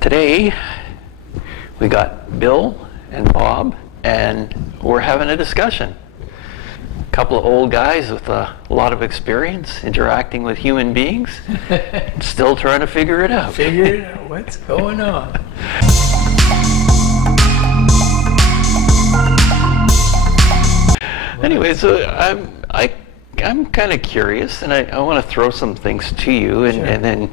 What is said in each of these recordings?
Today, we got Bill and Bob, and we're having a discussion. A couple of old guys with a lot of experience interacting with human beings, still trying to figure it out. Figure it out, what's going on? Anyway, so I'm kind of curious, and I want to throw some things to you, and, Sure. and then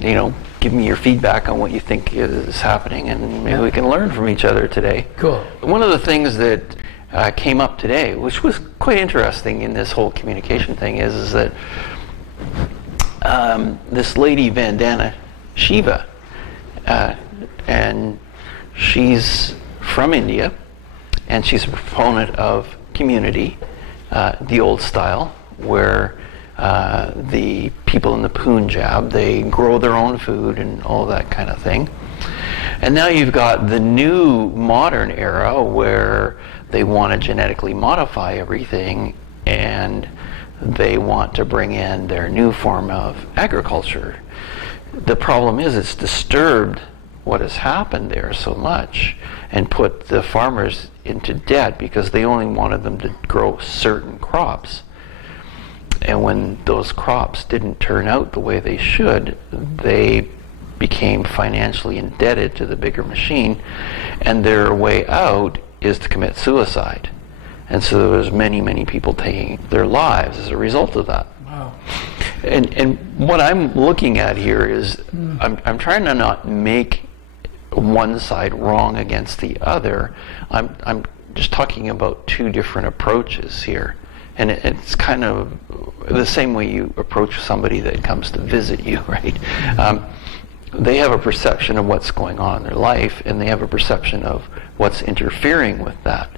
you know, give me your feedback on what you think is happening, and maybe we can learn from each other today. Cool. One of the things that came up today, which was quite interesting in this whole communication thing, is that this lady Vandana Shiva, and she's from India, and she's a proponent of community, the old style, where the people in the Punjab, they grow their own food and all that kind of thing. And now you've got the new modern era where they want to genetically modify everything, and they want to bring in their new form of agriculture. The problem is it's disturbed what has happened there so much and put the farmers into debt because they only wanted them to grow certain crops. And when those crops didn't turn out the way they should, they became financially indebted to the bigger machine, and their way out is to commit suicide. And so there was many people taking their lives as a result of that. Wow. And what I'm looking at here is I'm trying to not make one side wrong against the other. I'm just talking about two different approaches here. And it's kind of the same way you approach somebody that comes to visit you, right? They have a perception of what's going on in their life, and they have a perception of what's interfering with that.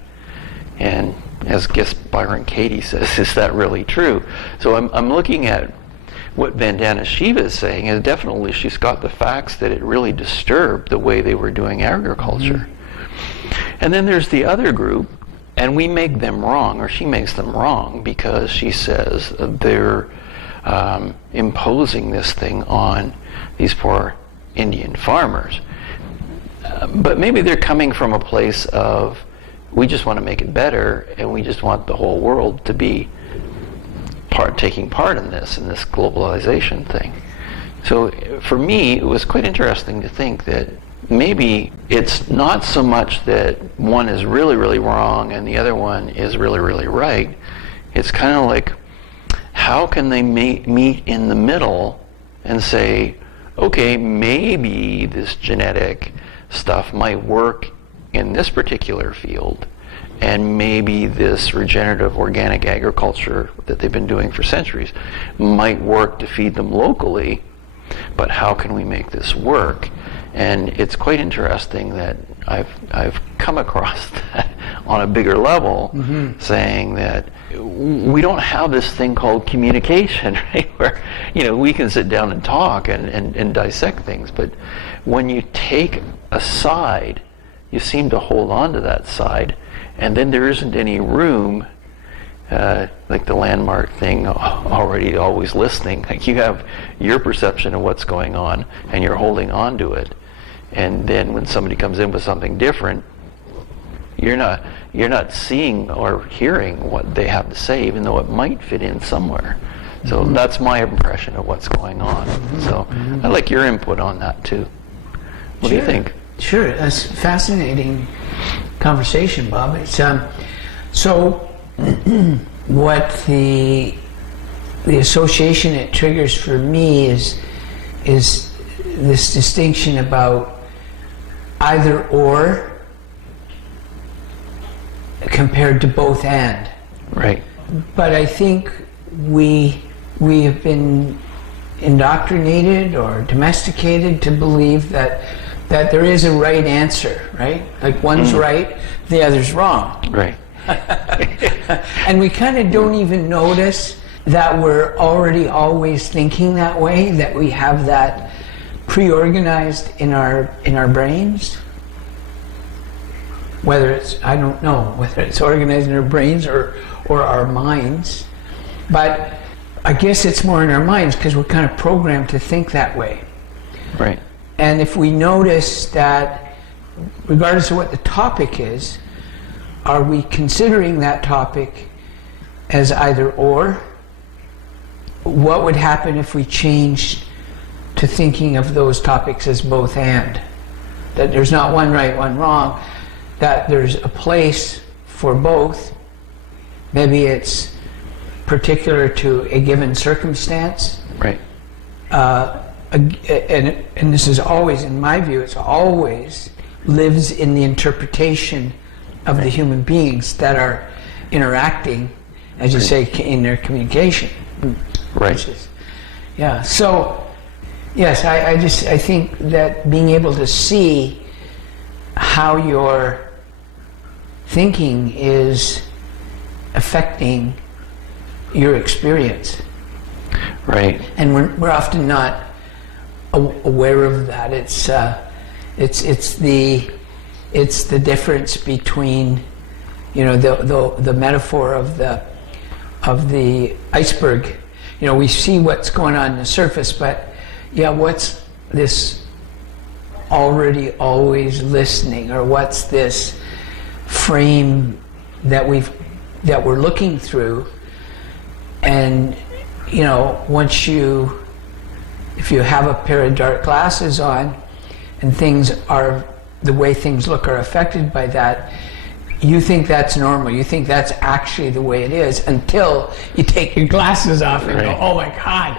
And as guest Byron Katie says, is that really true? So I'm looking at what Vandana Shiva is saying, and definitely she's got the facts that it really disturbed the way they were doing agriculture. And then there's the other group, and we make them wrong, or she makes them wrong, because she says they're imposing this thing on these poor Indian farmers. But maybe they're coming from a place of, we just want to make it better, and we just want the whole world to be taking part in this globalization thing. So for me, it was quite interesting to think that maybe it's not so much that one is really wrong and the other one is really right. It's kind of like, how can they meet in the middle and say, okay, maybe this genetic stuff might work in this particular field, and maybe this regenerative organic agriculture that they've been doing for centuries might work to feed them locally, but how can we make this work? And it's quite interesting that I've come across that on a bigger level, saying that we don't have this thing called communication, right? Where, you know, we can sit down and talk and dissect things, but when you take a side, you seem to hold on to that side, and then there isn't any room, like the landmark thing, already always listening. Like, you have your perception of what's going on, and you're holding on to it. And then when somebody comes in with something different, you're not seeing or hearing what they have to say, even though it might fit in somewhere. So that's my impression of what's going on. So I'd like your input on that too. What do you think? Sure, that's a fascinating conversation, Bob. It's so what the association it triggers for me is this distinction about either or compared to both and. Right. But I think we have been indoctrinated or domesticated to believe that there is a right answer, right? Like, one's right, the other's wrong. Right. And we kind of don't even notice that we're already always thinking that way, that we have that pre-organized in our brains. Whether it's, I don't know, whether it's organized in our brains or our minds. But I guess it's more in our minds because we're kind of programmed to think that way. Right. And if we notice that, regardless of what the topic is, are we considering that topic as either or? What would happen if we changed to thinking of those topics as both and? That there's not one right, one wrong, that there's a place for both. Maybe it's particular to a given circumstance. Right. And this is always, in my view, it's always lives in the interpretation of the human beings that are interacting, as you say, in their communication. Right. Yeah. So, yes, I think that being able to see how your thinking is affecting your experience. Right. And we're often not aware of that. It's the difference between, you know, the metaphor of the iceberg. You know, we see what's going on in the surface, but yeah, what's this already always listening, or what's this frame that we're looking through? And you know, if you have a pair of dark glasses on and the way things look are affected by that, you think that's normal. You think that's actually the way it is until you take your glasses off and go, oh my God,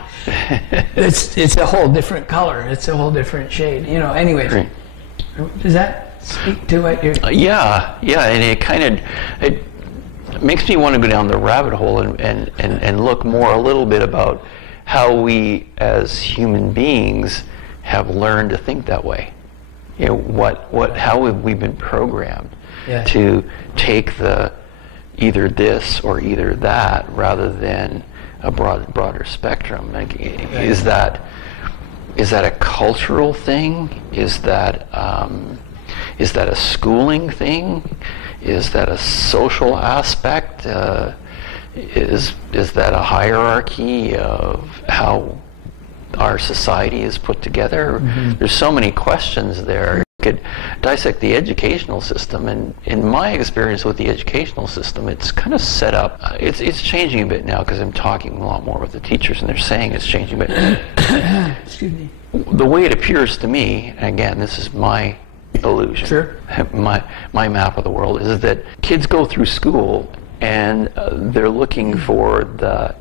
it's a whole different color. It's a whole different shade. You know, anyways, does that speak to what you're... Yeah, and it makes me want to go down the rabbit hole and look more a little bit about how we as human beings have learned to think that way. You know, how have we been programmed to take the either this or either that rather than a broader spectrum? Like, is that a cultural thing? Is that a schooling thing? Is that a social aspect? Is that a hierarchy of how our society is put together? Mm-hmm. There's so many questions there. You could dissect the educational system, and in my experience with the educational system, it's kind of set up. It's changing a bit now because I'm talking a lot more with the teachers, and they're saying it's changing. But excuse me. The way it appears to me, and again, this is my illusion. Sure. My map of the world is that kids go through school and they're looking for the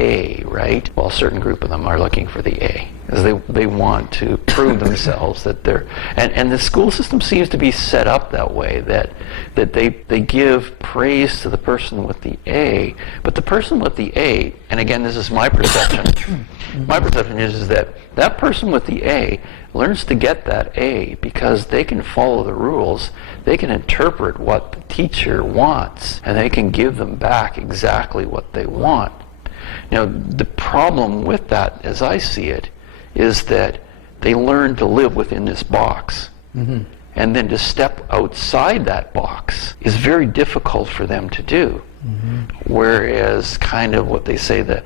A, right? Well, a certain group of them are looking for the A because they want to prove themselves that they're, and the school system seems to be set up that way, that they give praise to the person with the A, but the person with the A, and again, this is my perception. My perception is that person with the A learns to get that A because they can follow the rules, they can interpret what the teacher wants, and they can give them back exactly what they want. Now, the problem with that, as I see it, is that they learn to live within this box. Mm-hmm. And then to step outside that box is very difficult for them to do. Mm-hmm. Whereas kind of what they say, the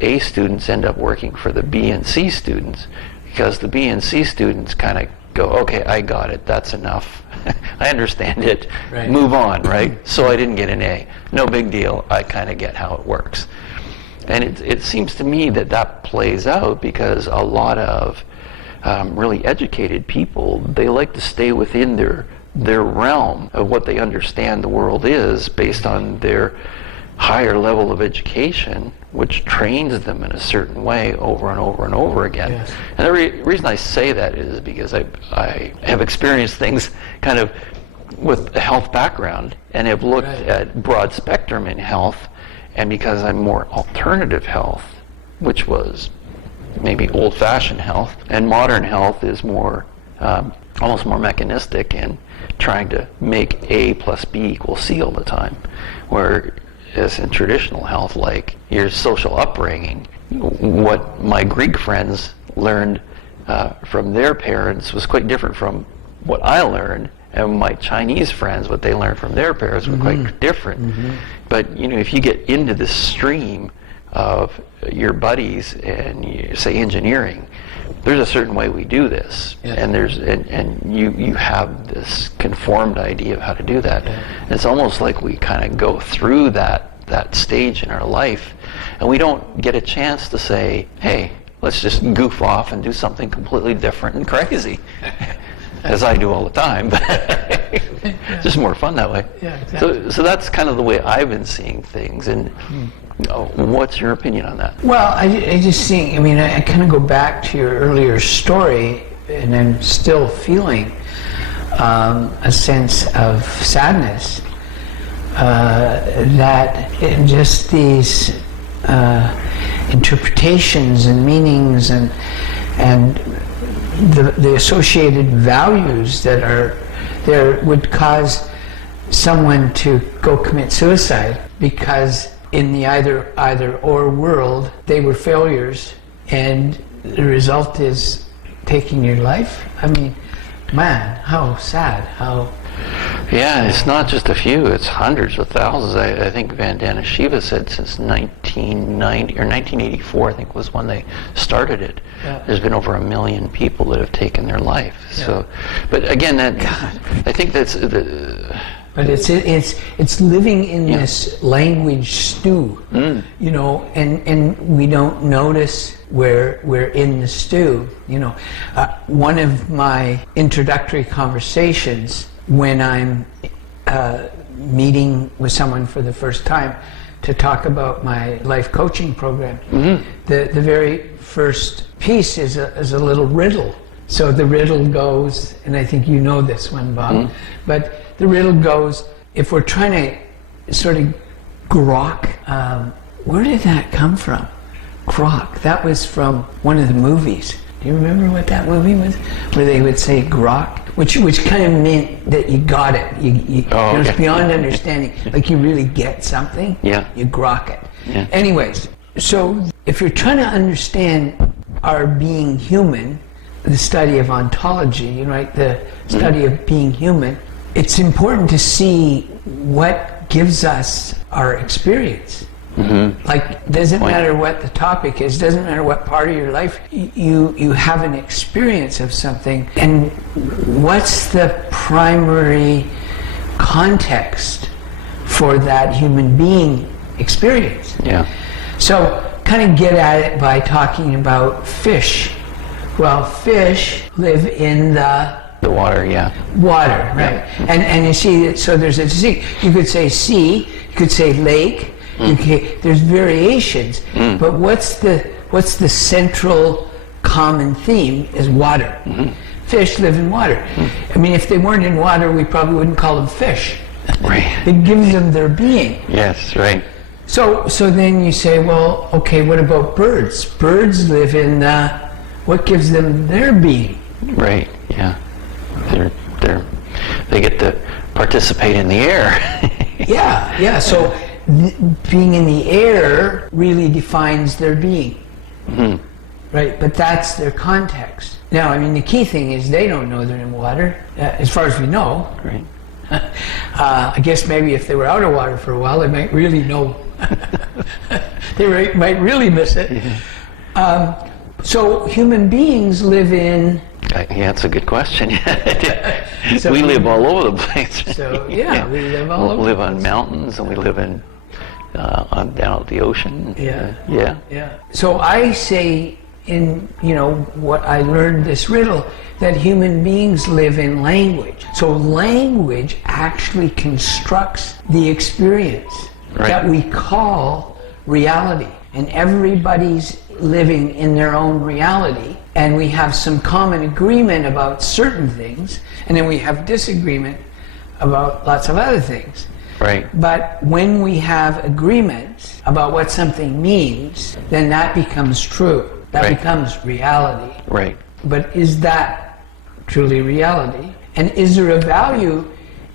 A students end up working for the B and C students, because the B and C students kind of go, okay, I got it, that's enough. I understand it, right. Move on, right? So I didn't get an A. No big deal, I kind of get how it works. And it seems to me that plays out because a lot of really educated people, they like to stay within their realm of what they understand the world is based on their higher level of education, which trains them in a certain way over and over and over again. Yes. And the reason I say that is because I have experienced things kind of with a health background and have looked at broad spectrum in health, and because I'm more alternative health, which was maybe old-fashioned health, and modern health is more almost more mechanistic in trying to make A plus B equal C all the time, whereas in traditional health, like your social upbringing, what my Greek friends learned from their parents was quite different from what I learned, and my Chinese friends, what they learned from their parents, were quite different. Mm-hmm. But if you get into this stream of your buddies and say engineering, there's a certain way we do this, Yes. and you have this conformed idea of how to do that. Yeah. It's almost like we kind of go through that stage in our life, and we don't get a chance to say, hey, let's just goof off and do something completely different and crazy, as I do all the time, but it's just more fun that way. Yeah, exactly. So that's kind of the way I've been seeing things, and what's your opinion on that? Well, I just think, I mean, I kind of go back to your earlier story, and I'm still feeling a sense of sadness that just these interpretations and meanings and the associated values that are there would cause someone to go commit suicide because in the either or world they were failures and the result is taking your life. I mean, man, how sad, how... Yeah, it's not just a few, it's hundreds of thousands. I think Vandana Shiva said since 1990 or 1984, I think was when they started it. Yeah. There's been over 1 million people that have taken their life. Yeah. So, but again, that God. I think that's But it's living in this language stew, you know, and we don't notice we're in the stew, you know. One of my introductory conversations when I'm meeting with someone for the first time to talk about my life coaching program, the very first piece is a little riddle. So the riddle goes, and I think you know this one, Bob, but the riddle goes, if we're trying to sort of grok, where did that come from? Grok, that was from one of the movies. Do you remember what that movie was? Where they would say grok, which kind of meant that you got it. It was beyond understanding. Like you really get something, you grok it. Yeah. Anyways, so if you're trying to understand our being human, the study of ontology, you know, right, the study of being human, it's important to see what gives us our experience. Like, doesn't matter what the topic is, doesn't matter what part of your life, you have an experience of something, and what's the primary context for that human being experience? yeah. So, kind of get at it by talking about fish. Well, fish live in the water, water, right? And you see, so there's a sea. You could say sea, you could say lake. There's variations, but what's the central common theme is water. Fish live in water. I mean, if they weren't in water, we probably wouldn't call them fish. Right. It gives them their being. Yes, right. So then you say, well, okay, what about birds? Birds live in what gives them their being? Right. Yeah. They get to participate in the air. Yeah. So being in the air really defines their being. Right, but that's their context. Now, I mean, the key thing is they don't know they're in water, as far as we know. Right. I guess maybe if they were out of water for a while, they might really know. They might really miss it. So human beings live in... Yeah, that's a good question. So we live all over the place. So, we live all over We live the on place. mountains, and we live in down at the ocean. Yeah. So I say in, you know, what I learned this riddle, that human beings live in language. So language actually constructs the experience that we call reality. And everybody's living in their own reality. And we have some common agreement about certain things. And then we have disagreement about lots of other things. Right. But when we have agreements about what something means, then that becomes true. That becomes reality. Right. But is that truly reality? And is there a value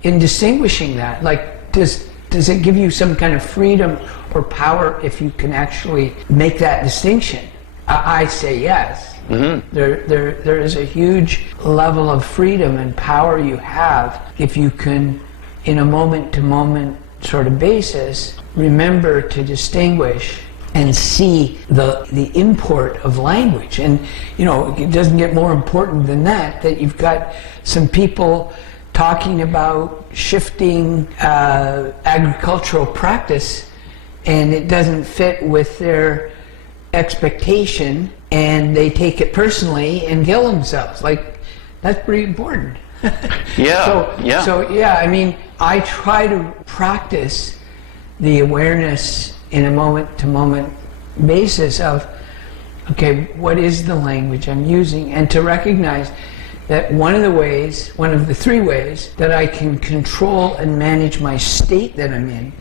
in distinguishing that? Like, does it give you some kind of freedom or power if you can actually make that distinction? I say yes. There is a huge level of freedom and power you have if you can, in a moment-to-moment sort of basis, remember to distinguish and see the import of language. And, you know, it doesn't get more important than that, that you've got some people talking about shifting agricultural practice, and it doesn't fit with their expectation, and they take it personally and kill themselves. Like, that's pretty important. Yeah. So yeah, I mean, I try to practice the awareness in a moment-to-moment basis of, okay, what is the language I'm using, and to recognize that one of the three ways that I can control and manage my state that I'm in,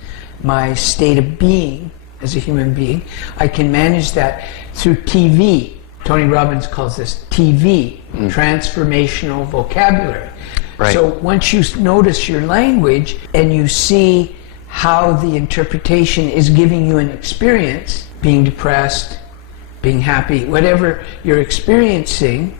my state of being as a human being, I can manage that through TV. Tony Robbins calls this TV, transformational vocabulary. Right. So once you notice your language and you see how the interpretation is giving you an experience, being depressed, being happy, whatever you're experiencing,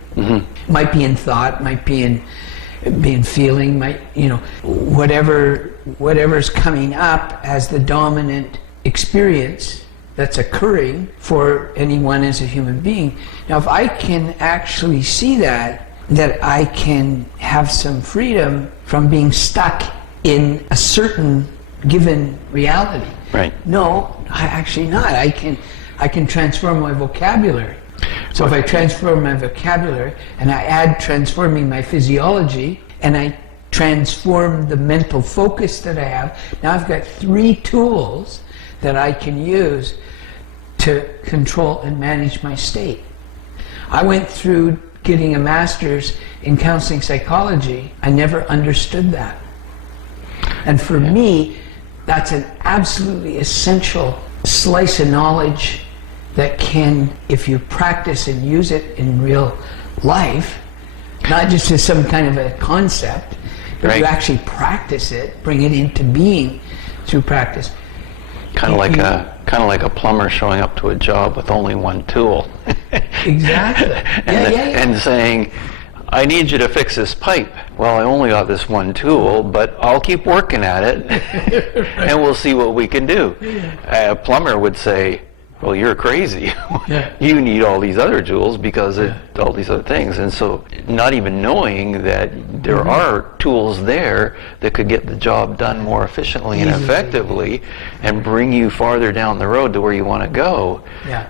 might be in thought, might be in feeling, might, you know, whatever's coming up as the dominant experience that's occurring for anyone as a human being. Now, if I can actually see that I can have some freedom from being stuck in a certain given reality. Right. No, actually not. I can transform my vocabulary. So if I transform my vocabulary and I add transforming my physiology and I transform the mental focus that I have, now I've got three tools that I can use to control and manage my state. I went through getting a master's in counseling psychology. I never understood that. And for me, that's an absolutely essential slice of knowledge that can, if you practice and use it in real life, not just as some kind of a concept, but right. you actually practice it, bring it into being through practice. Kind of like a plumber showing up to a job with only one tool. Exactly. And saying, I need you to fix this pipe. Well, I only got this one tool, but I'll keep working at it, right. And we'll see what we can do. A plumber would say, well, you're crazy. You need all these other tools because of all these other things. And so not even knowing that there are tools there that could get the job done more efficiently and effectively and bring you farther down the road to where you want to go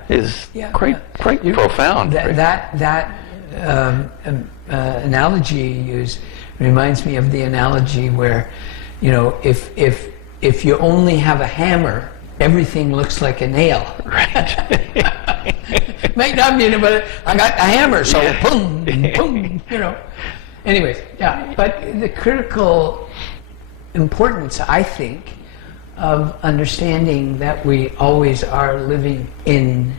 is quite profound. That analogy you use reminds me of the analogy where, you know, if you only have a hammer, everything looks like a nail. Right. Might not be, but I got a hammer, so boom, boom, you know. Anyways, but the critical importance, I think, of understanding that we always are living in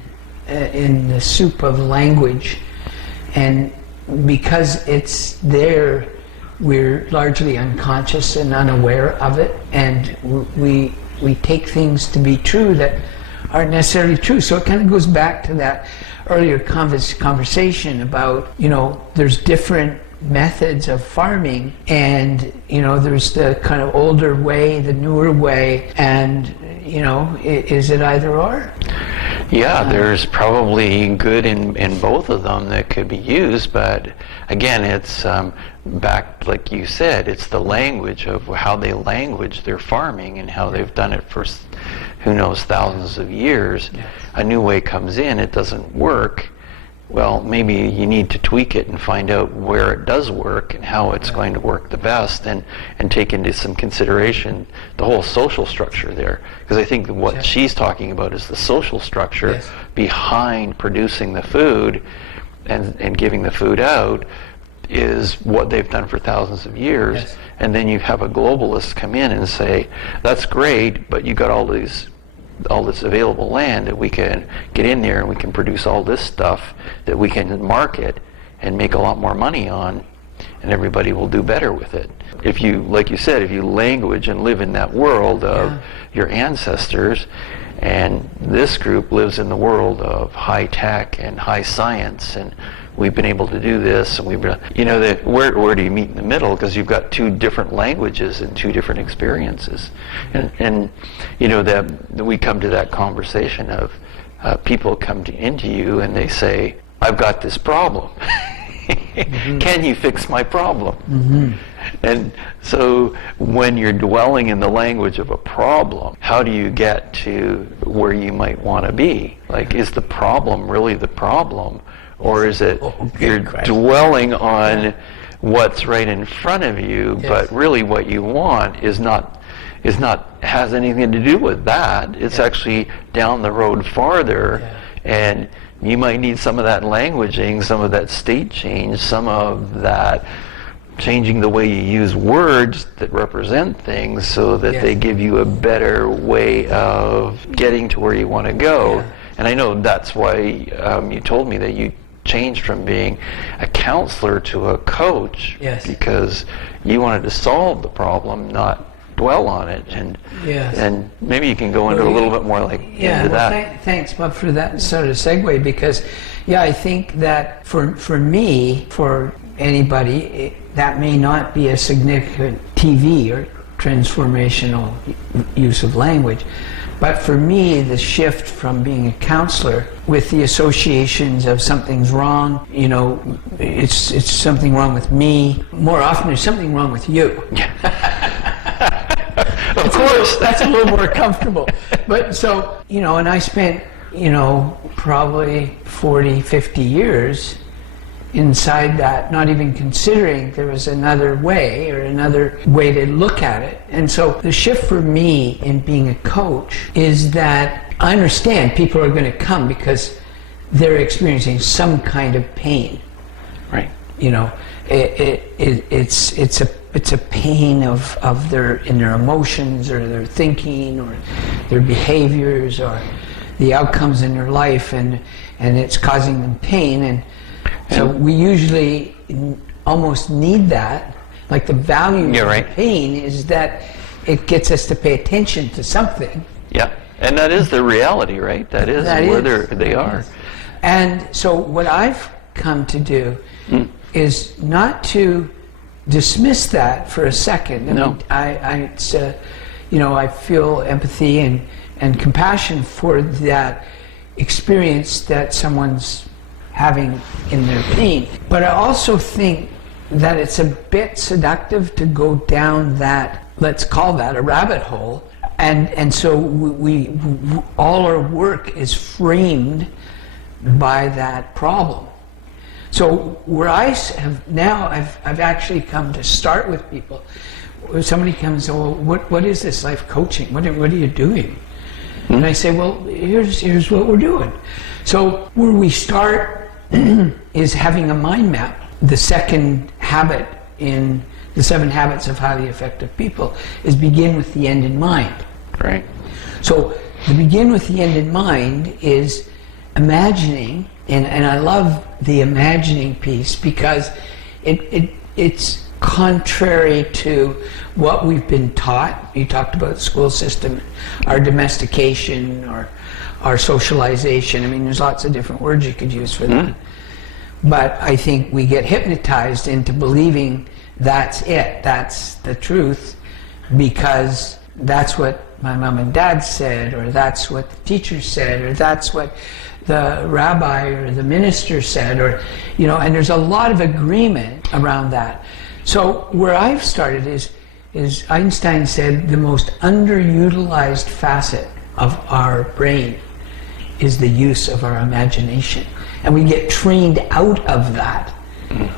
the soup of language, and because it's there, we're largely unconscious and unaware of it, and we take things to be true that aren't necessarily true. So it kind of goes back to that earlier conversation about, you know, there's different methods of farming, and, you know, there's the kind of older way, the newer way, and, you know, is it either or? Yeah, there's probably good in both of them that could be used, but again, it's back, like you said, it's the language of how they language their farming and how they've done it for who knows thousands of years. A new way comes in, it doesn't work. Well, maybe you need to tweak it and find out where it does work and how it's going to work the best, and take into some consideration the whole social structure there. Because I think what she's talking about is the social structure behind producing the food and giving the food out is what they've done for thousands of years. And then you have a globalist come in and say, that's great, but you got all this available land that we can get in there and we can produce all this stuff that we can market and make a lot more money on, and everybody will do better with it. If you, like you said, if you language and live in that world of your ancestors, and this group lives in the world of high tech and high science, and we've been able to do this, and we've been, you know, where do you meet in the middle? Because you've got two different languages and two different experiences, and you know that we come to that conversation of people come into you and they say, I've got this problem. Can you fix my problem? And so when you're dwelling in the language of a problem, how do you get to where you might want to be? Like, is the problem really the problem? Or is it you're dwelling on what's right in front of you, but really what you want is not has anything to do with that. It's actually down the road farther, and you might need some of that languaging, some of that state change, some of that changing the way you use words that represent things so that they give you a better way of getting to where you want to go. And I know that's why you told me that you changed from being a counselor to a coach, because you wanted to solve the problem, not dwell on it. And maybe you can go into a little bit more into that. Thanks, Bob, for that sort of segue, because I think that for me, for anybody, that may not be a significant TV or transformational use of language. But for me, the shift from being a counselor with the associations of something's wrong, it's something wrong with me. More often, there's something wrong with you. Of course. That's a little more comfortable. But so, and I spent, probably 40, 50 years inside that, not even considering there was another way or another way to look at it. And so the shift for me in being a coach is that I understand people are going to come because they're experiencing some kind of pain. Right. It's a pain of their emotions or their thinking or their behaviors or the outcomes in their life, and it's causing them pain. And so we usually almost need that. Like, the value of the pain is that it gets us to pay attention to something. Yeah, and that is the reality, right? That is where they are. And so what I've come to do is not to dismiss that for a second. I feel empathy and compassion for that experience that someone's having in their pain. But I also think that it's a bit seductive to go down that, let's call that a rabbit hole. And so we all our work is framed by that problem. So where I have now, I've actually come to start with people. When somebody comes and says, well, what is this life coaching? What are you doing? And I say, well, here's what we're doing. So where we start is having a mind map. The second habit in the 7 habits of highly effective people is begin with the end in mind. Right. So the begin with the end in mind is imagining, and I love the imagining piece because it's contrary to what we've been taught. You talked about the school system, our domestication, or our socialization. I mean, there's lots of different words you could use for that. But I think we get hypnotized into believing that's it, that's the truth, because that's what my mom and dad said, or that's what the teacher said, or that's what the rabbi or the minister said, or, and there's a lot of agreement around that. So where I've started is Einstein said the most underutilized facet of our brain is the use of our imagination. And we get trained out of that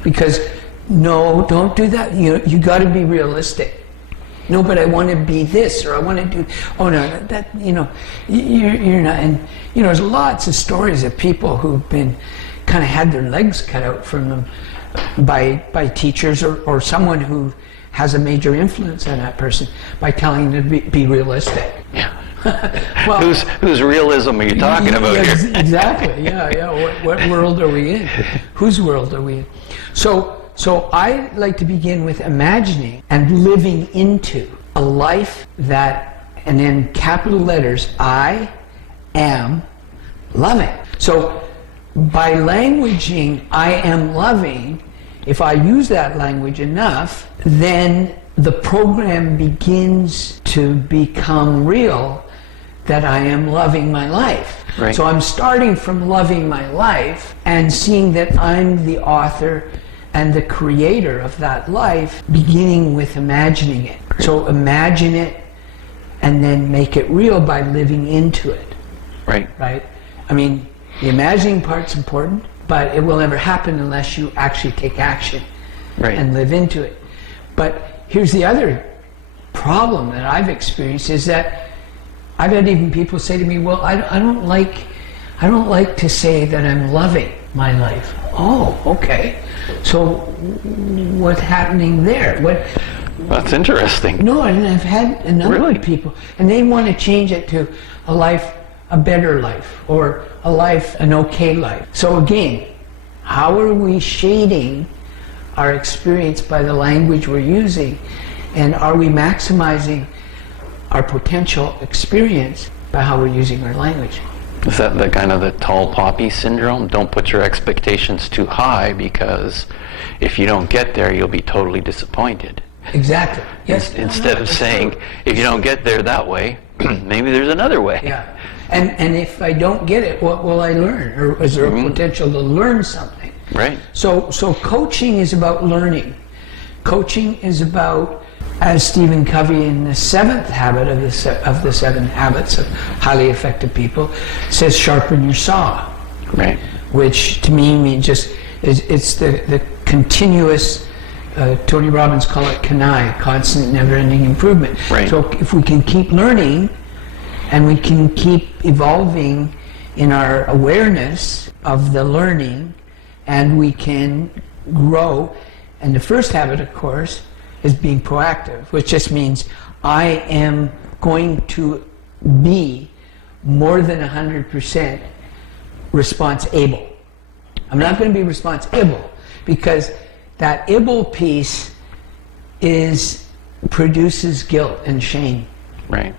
because, no, don't do that. You got to be realistic. No, but I want to be this, or I want to do. Oh no, that you're not. And there's lots of stories of people who've been kind of had their legs cut out from them by teachers or someone who has a major influence on that person by telling them to be realistic. Yeah. Well, whose realism are you talking about here? Exactly. Yeah. What world are we in? Whose world are we in? So I like to begin with imagining and living into a life that, and in capital letters, I am loving. So by languaging I am loving, if I use that language enough, then the program begins to become real that I am loving my life. Right. So I'm starting from loving my life and seeing that I'm the author and the creator of that life, beginning with imagining it. So imagine it and then make it real by living into it. Right. Right? I mean, the imagining part's important, but it will never happen unless you actually take action and live into it. But here's the other problem that I've experienced is that I've had even people say to me, well, I don't like to say that I'm loving my life. Oh, okay. So what's happening there? That's interesting. No, and I've had a number Really? of people, and they want to change it to a life, a better life, or a life, an okay life. So again, how are we shading our experience by the language we're using, and are we maximizing our potential experience by how we're using our language? Is that the kind of the tall poppy syndrome? Don't put your expectations too high, because if you don't get there, you'll be totally disappointed. Exactly. Yes. Instead of saying, if you don't get there that way, maybe there's another way. Yeah. And if I don't get it, what will I learn? Or is there a potential to learn something? Right. So coaching is about learning. Coaching is about, as Stephen Covey in the 7th habit of the 7 habits of highly effective people says, sharpen your saw. Right. Which to me means it's the continuous, Tony Robbins call it CANI, constant never-ending improvement. Right. So if we can keep learning and we can keep evolving in our awareness of the learning, and we can grow. And the first habit, of course, is being proactive, which just means I am going to be more than 100% response able. I'm not going to be response able, because that able piece produces guilt and shame. Right.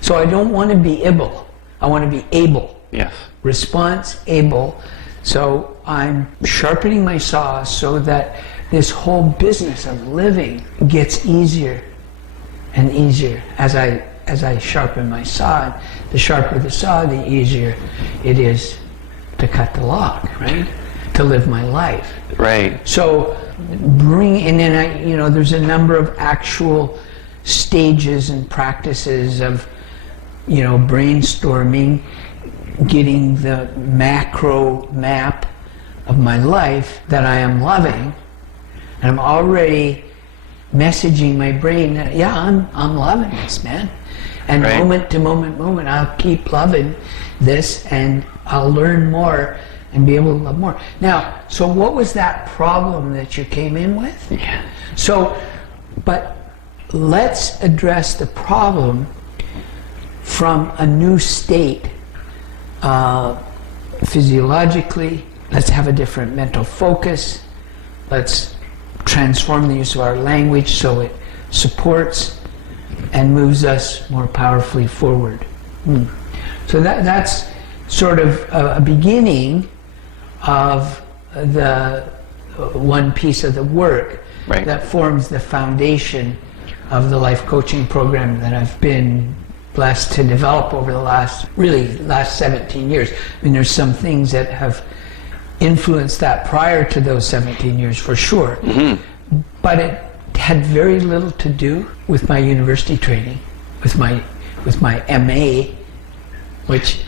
So I don't want to be able. I want to be able. Yes. Response able. So I'm sharpening my saw so that this whole business of living gets easier and easier as I sharpen my saw. The sharper the saw, the easier it is to cut the log, right? To live my life. Right. So there's a number of actual stages and practices of, brainstorming, getting the macro map of my life that I am loving, and I'm already messaging my brain that, yeah, I'm loving this, man. And right. moment to moment, I'll keep loving this, and I'll learn more and be able to love more. Now, so what was that problem that you came in with? Yeah. So, but let's address the problem from a new state. Physiologically, let's have a different mental focus. Let's transform the use of our language so it supports and moves us more powerfully forward. So that's sort of a beginning of the one piece of the work right. that forms the foundation of the life coaching program that I've been blessed to develop over the last 17 years. I mean, there's some things that have influenced that prior to those 17 years for sure. Mm-hmm. But it had very little to do with my university training, with my MA, which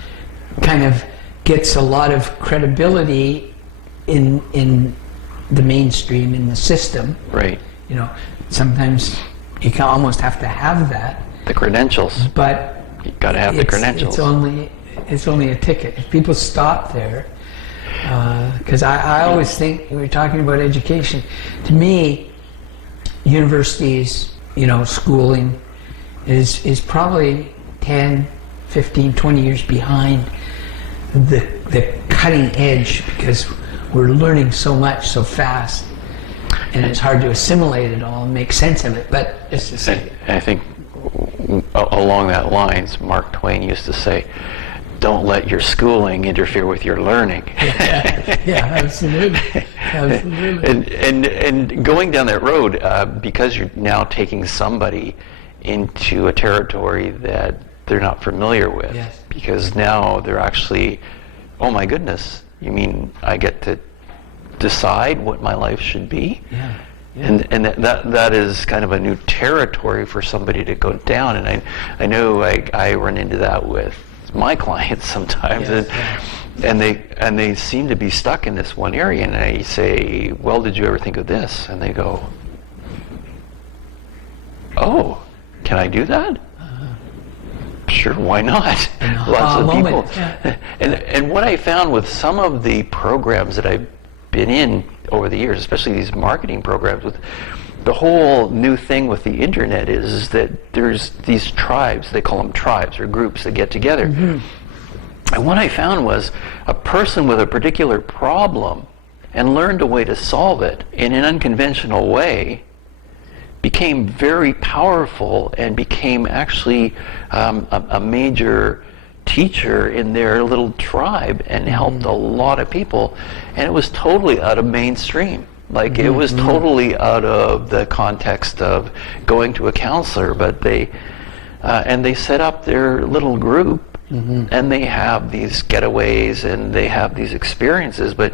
kind of gets a lot of credibility in the mainstream, in the system. Right. Sometimes you can almost have to have that. The credentials. But you got to have the credentials. It's only a ticket. If people stop there, because I always think, when we're talking about education, to me, universities, schooling is probably 10, 15, 20 years behind the cutting edge, because we're learning so much so fast, and it's hard to assimilate it all and make sense of it. But it's the same. I think along that lines, Mark Twain used to say, don't let your schooling interfere with your learning. Yeah, absolutely. And going down that road, because you're now taking somebody into a territory that they're not familiar with. Yes. Because now they're actually, oh my goodness, you mean I get to decide what my life should be? Yeah. Yeah. And that is kind of a new territory for somebody to go down. And I know I run into that with my clients sometimes. Yes, and they seem to be stuck in this one area, and I say, well, did you ever think of this? And they go, oh, can I do that? Sure, why not? Lots of people. Yeah. And what I found with some of the programs that I've been in over the years, especially these marketing programs, with the whole new thing with the internet is that there's these tribes, they call them tribes or groups that get together. Mm-hmm. And what I found was a person with a particular problem and learned a way to solve it in an unconventional way became very powerful and became actually a major teacher in their little tribe and helped a lot of people. And it was totally out of mainstream. Like it was totally out of the context of going to a counselor, but they set up their little group. And they have these getaways and they have these experiences, but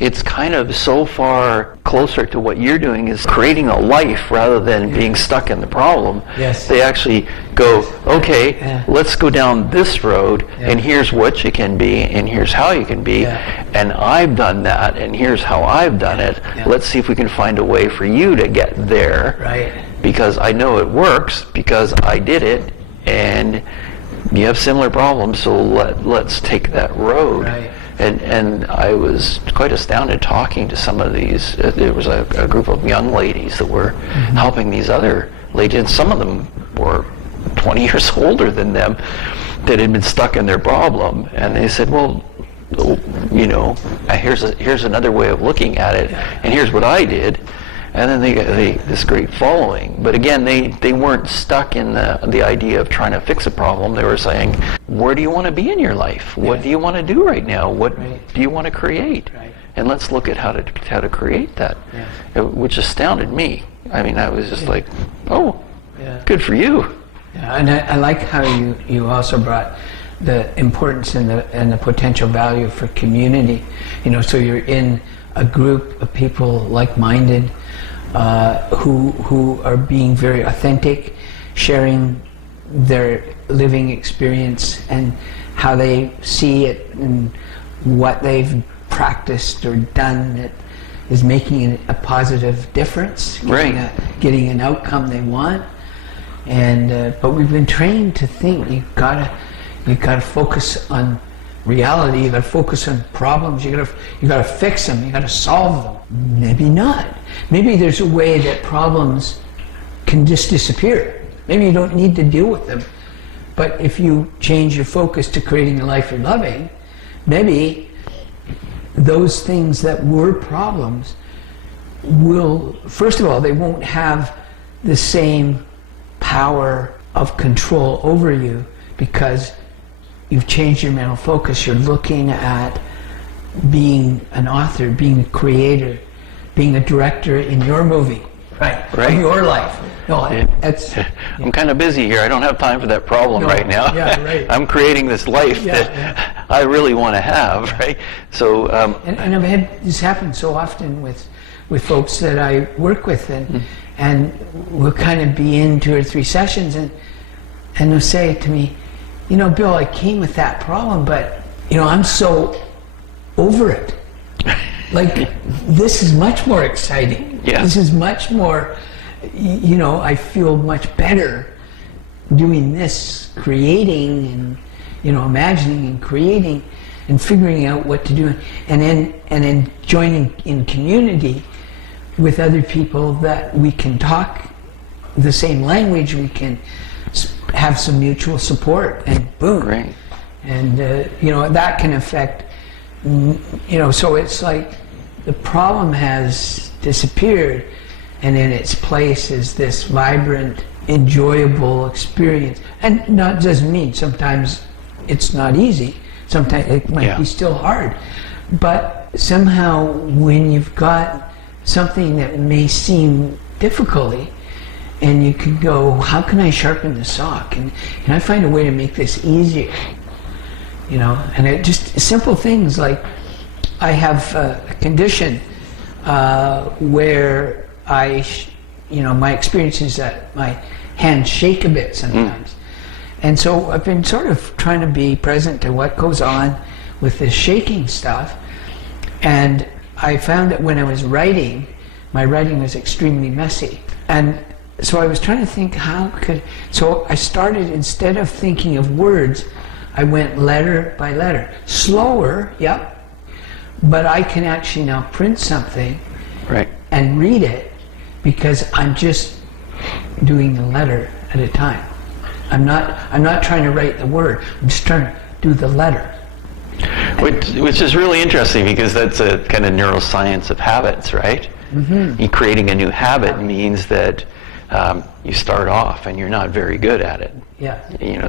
it's kind of so far closer to what you're doing, is creating a life rather than being stuck in the problem. Yes. They actually go, okay, let's go down this road, and here's what you can be, and here's how you can be, and I've done that, and here's how I've done it. Let's see if we can find a way for you to get there. Right. Because I know it works, because I did it, and you have similar problems, so let's take that road. Right. And I was quite astounded talking to some of these. There was a group of young ladies that were helping these other ladies, and some of them were 20 years older than them that had been stuck in their problem. And they said, well, you know, here's another way of looking at it, and here's what I did. And then they got this great following. But again, they weren't stuck in the idea of trying to fix a problem. They were saying, where do you want to be in your life? What do you want to do right now? What do you want to create? Right. And let's look at how to create that, which astounded me. I mean, I was just like, oh, good for you. Yeah, and I like how you also brought the importance and the potential value for community. You know, so you're in a group of people like-minded, who are being very authentic, sharing their living experience and how they see it and what they've practiced or done that is making a positive difference, getting an outcome they want. And but we've been trained to think you gotta focus on reality. You got to focus on problems. You got to fix them. You got to solve them. Maybe not. Maybe there's a way that problems can just disappear. Maybe you don't need to deal with them. But if you change your focus to creating a life you're loving, maybe those things that were problems will, first of all, they won't have the same power of control over you because you've changed your mental focus. You're looking at being an author, being a creator, being a director in your movie, of your life. No, I'm kind of busy here. I don't have time for that problem right now. Yeah, right. I'm creating this life that I really want to have, right? So, and I've had this happen so often with folks that I work with, and we'll kind of be in 2 or 3 sessions, and they'll say to me, you know, Bill, I came with that problem, but, you know, I'm so over it. Like, this is much more exciting. Yeah. This is much more, you know, I feel much better doing this, creating and, you know, imagining and creating and figuring out what to do. And then joining in community with other people that we can talk the same language, we can have some mutual support, and boom. Great. And you know, that can affect, you know, so it's like the problem has disappeared, and in its place is this vibrant, enjoyable experience. And not doesn't mean sometimes it's not easy, sometimes it might be still hard, but somehow when you've got something that may seem difficulty, and you could go, how can I sharpen the saw? Can I find a way to make this easier? You know, and it just simple things like I have a condition where my experience is that my hands shake a bit sometimes. And so I've been sort of trying to be present to what goes on with this shaking stuff. And I found that when I was writing, my writing was extremely messy. And so I was trying to think so I started, instead of thinking of words, I went letter by letter. Slower, yep, but I can actually now print something and read it because I'm just doing the letter at a time. I'm not trying to write the word, I'm just trying to do the letter. Which is really interesting because that's a kind of neuroscience of habits, right? Mm-hmm. Creating a new habit means that you start off and you're not very good at it. Yeah. You know,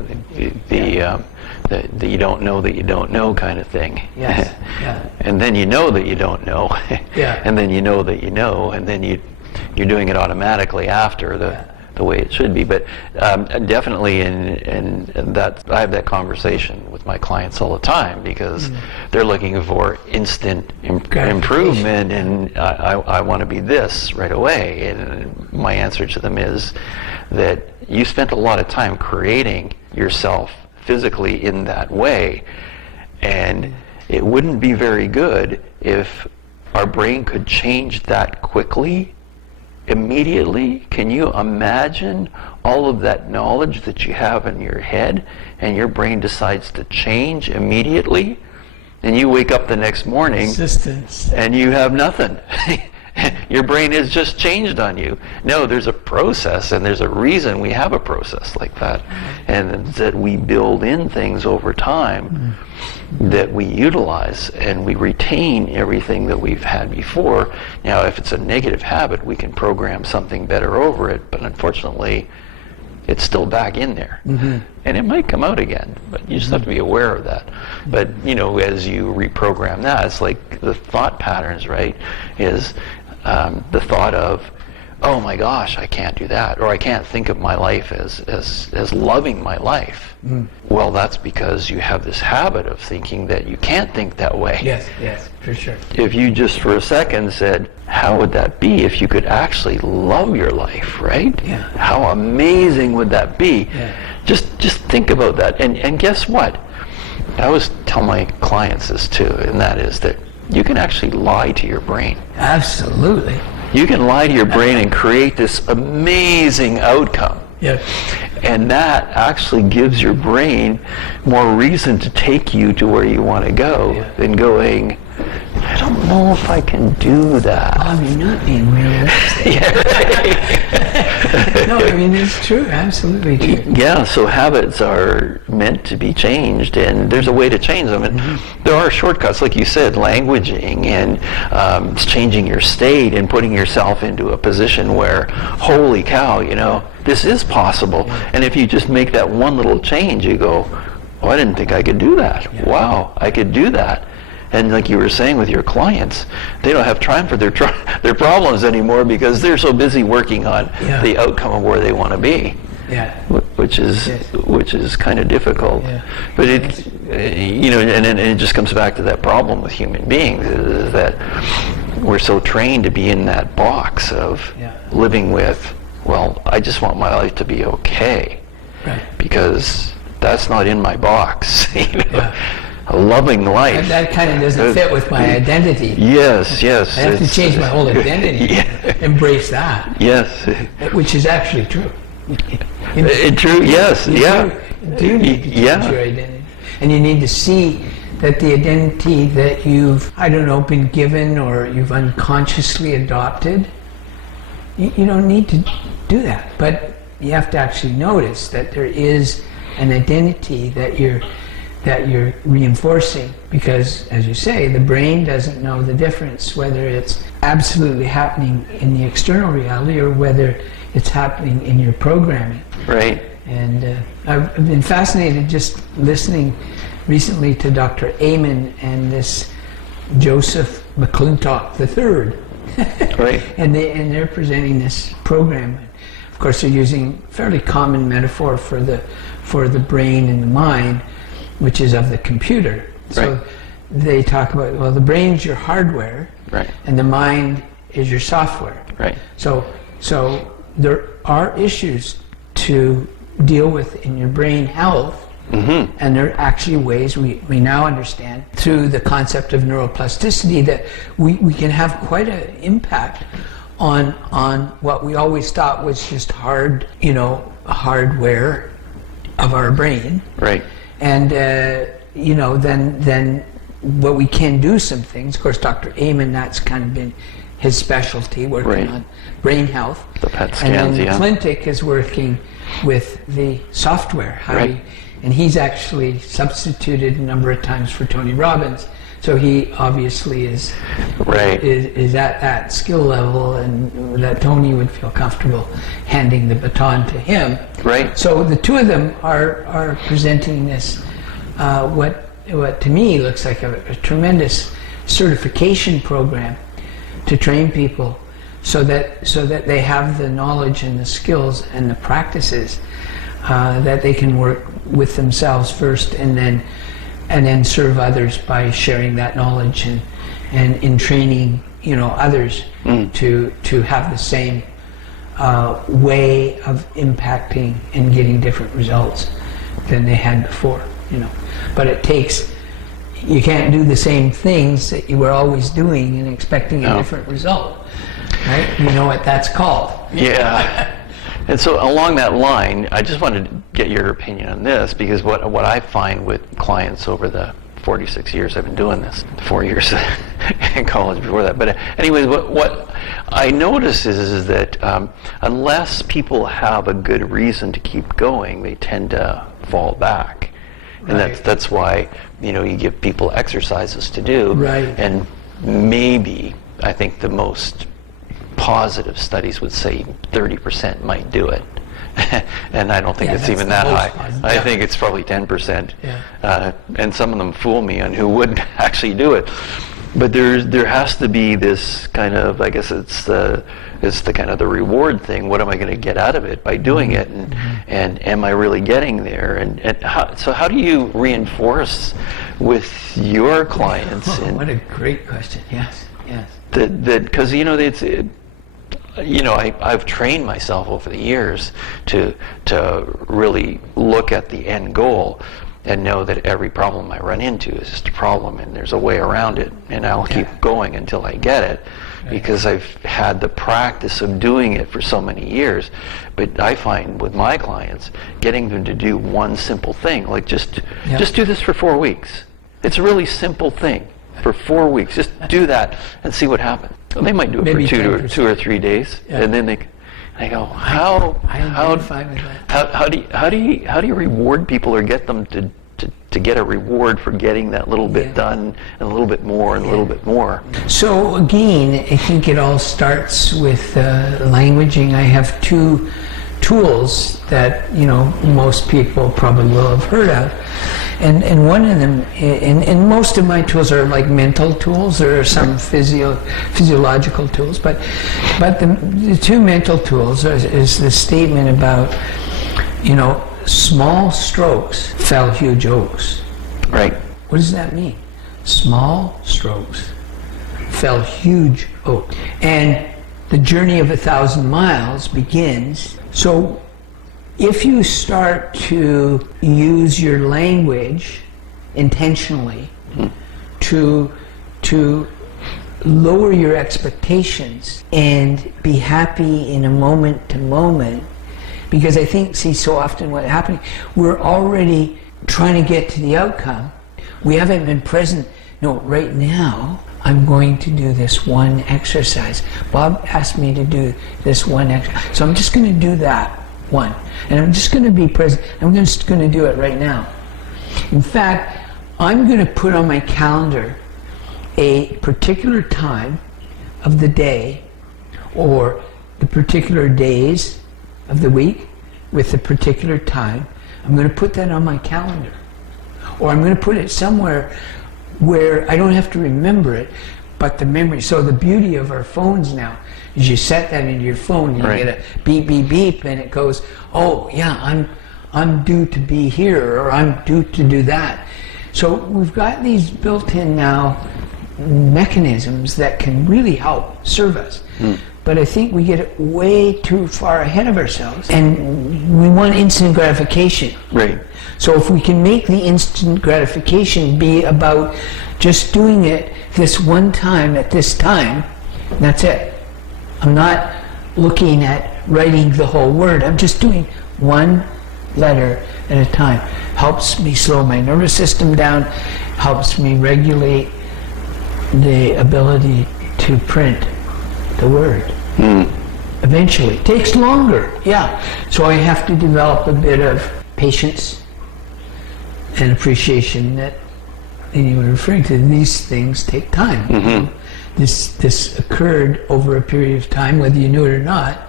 the you don't know that you don't know kind of thing. Yes. Yeah. And then you know that you don't know. Yeah. And then you know that you know, and then you're doing it automatically after the way it should be. But definitely in that, I have that conversation with my clients all the time because they're looking for instant improvement, and I want to be this right away. And my answer to them is that you spent a lot of time creating yourself physically in that way, and it wouldn't be very good if our brain could change that quickly, immediately. Can you imagine all of that knowledge that you have in your head and your brain decides to change immediately, and you wake up the next morning and you have nothing? Your brain has just changed on you. No, there's a process, and there's a reason we have a process like that, and that we build in things over time that we utilize, and we retain everything that we've had before. Now, if it's a negative habit, we can program something better over it, but unfortunately, it's still back in there. And it might come out again, but you just have to be aware of that. But, you know, as you reprogram that, it's like the thought patterns, right? Is the thought of, oh my gosh, I can't do that, or I can't think of my life as loving my life. Well, that's because you have this habit of thinking that you can't think that way. Yes, for sure. If you just for a second said, how would that be if you could actually love your life, right? Yeah. How amazing would that be? Yeah. Just think about that. And guess what? I always tell my clients this too, and that is that you can actually lie to your brain. Absolutely. You can lie to your brain and create this amazing outcome. Yeah. And that actually gives your brain more reason to take you to where you want to go than going, I don't know if I can do that. Oh, you're not being realistic. No, I mean, it's true, absolutely true. Yeah, so habits are meant to be changed, and there's a way to change them. And there are shortcuts, like you said, languaging and changing your state and putting yourself into a position where, holy cow, you know, this is possible. And if you just make that one little change, you go, oh, I didn't think I could do that. Wow, I could do that. And like you were saying with your clients, they don't have time for their problems anymore because they're so busy working on the outcome of where they want to be. Yeah. Which is kind of difficult. Yeah. But it, you know, and it just comes back to that problem with human beings, is that we're so trained to be in that box of living with, well, I just want my life to be okay. Right. Because that's not in my box. You know? Yeah. A loving life. That kind of doesn't fit with my identity. Yes. I have to change my whole identity. Embrace that. Yes. Which is actually true. True. Yes. You do need to change your identity, and you need to see that the identity that you've, I don't know, been given or you've unconsciously adopted, you don't need to do that. But you have to actually notice that there is an identity that you're reinforcing, because, as you say, the brain doesn't know the difference whether it's absolutely happening in the external reality or whether it's happening in your programming. Right. And I've been fascinated just listening recently to Dr. Amen and this Joseph McClintock III. Right. And they're presenting this program. Of course, they're using fairly common metaphor for the brain and the mind, which is of the computer. So Right. they talk about, well, the brain's your hardware, Right. and the mind is your software. Right. So there are issues to deal with in your brain health, and there are actually ways we now understand through the concept of neuroplasticity that we can have quite an impact on what we always thought was just hardware of our brain. Right. And then what we can do some things. Of course, Dr. Amen, that's kind of been his specialty, working Right. on brain health. The PET And scans, then yeah. Clintic is working with the software. Right. And he's actually substituted a number of times for Tony Robbins. So he obviously is Right. is at that skill level, and that Tony would feel comfortable handing the baton to him. Right. So the two of them are presenting this, what to me looks like a tremendous certification program to train people, so that they have the knowledge and the skills and the practices that they can work with themselves first, and then serve others by sharing that knowledge and in training others to have the same way of impacting and getting different results than they had before. But it takes, you can't do the same things that you were always doing and expecting a different result, right? You know what that's called. Yeah. And so along that line, I just wanted to get your opinion on this, because what I find with clients over the 46 years I've been doing this, 4 years in college before that. But anyways, what I notice is that unless people have a good reason to keep going, they tend to fall back. And Right. that's why, you give people exercises to do. Right. And maybe, I think the most positive studies would say 30% might do it. And I don't think it's that's even the that most high. positive. I think it's probably 10%. Yeah. And some of them fool me on who would actually do it. But there has to be this kind of, I guess it's the kind of the reward thing. What am I going to get out of it by doing it? And am I really getting there? And how do you reinforce with your clients? Oh, what a great question. Yes. That because I've trained myself over the years to really look at the end goal and know that every problem I run into is just a problem, and there's a way around it, and I'll keep going until I get it, because I've had the practice of doing it for so many years. But I find with my clients, getting them to do one simple thing, like just do this for 4 weeks. It's a really simple thing. For 4 weeks, just do that and see what happens. Well, they might do it Maybe for 10%. 2 or 3 days, and then they go, how do you reward people or get them to get a reward for getting that little bit done and a little bit more and a little bit more? So again, I think it all starts with languaging. I have two tools that most people probably will have heard of, and one of them, and most of my tools are like mental tools. There are some physiological tools, but the two mental tools is the statement about small strokes fell huge oaks. Right. What does that mean? Small strokes fell huge oaks, and the journey of 1,000 miles begins. So if you start to use your language intentionally to lower your expectations and be happy in a moment to moment, because I think, so often what's happening, we're already trying to get to the outcome. We haven't been present. No, right now, I'm going to do this one exercise. Bob asked me to do this one exercise. So I'm just going to do that one. And I'm just going to be present. I'm just going to do it right now. In fact, I'm going to put on my calendar a particular time of the day, or the particular days of the week with the particular time. I'm going to put that on my calendar. Or I'm going to put it somewhere where I don't have to remember it, but the memory. So the beauty of our phones now is you set that into your phone, and you get a beep, beep, beep, and it goes, oh yeah, I'm due to be here, or I'm due to do that. So we've got these built-in now mechanisms that can really help serve us. But I think we get way too far ahead of ourselves, and we want instant gratification. Right. So if we can make the instant gratification be about just doing it this one time at this time, that's it. I'm not looking at writing the whole word. I'm just doing one letter at a time. Helps me slow my nervous system down, helps me regulate the ability to print the word. Eventually. It takes longer, yeah. So I have to develop a bit of patience and appreciation that, and you were referring to, these things take time. This occurred over a period of time, whether you knew it or not,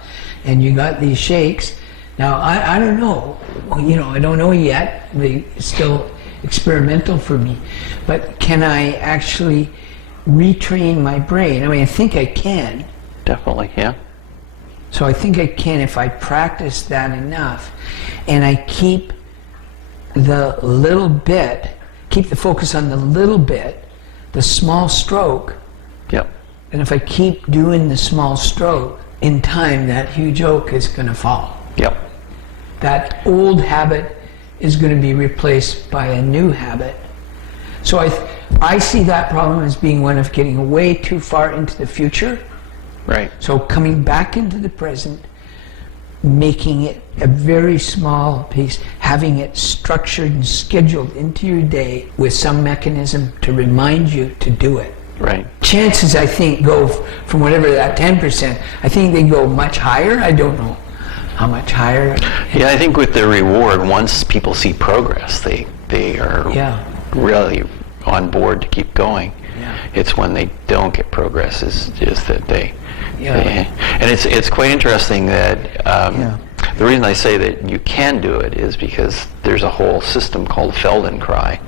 and you got these shakes. Now, I don't know, I don't know yet, it's still experimental for me, but can I actually retrain my brain? I mean, I think I can. Definitely, yeah. So I think I can if I practice that enough, and I keep the little bit, keep the focus on the little bit, the small stroke. Yep. And if I keep doing the small stroke, in time that huge oak is going to fall. Yep. That old habit is going to be replaced by a new habit. So I see that problem as being one of getting way too far into the future. Right. So coming back into the present, making it a very small piece, having it structured and scheduled into your day with some mechanism to remind you to do it. Right. Chances, I think, go from whatever that 10%, I think they go much higher. I don't know how much higher. Yeah, I think with the reward, once people see progress, they are really on board to keep going. Yeah. It's when they don't get progress is that they and it's quite interesting that the reason I say that you can do it is because there's a whole system called Feldenkrais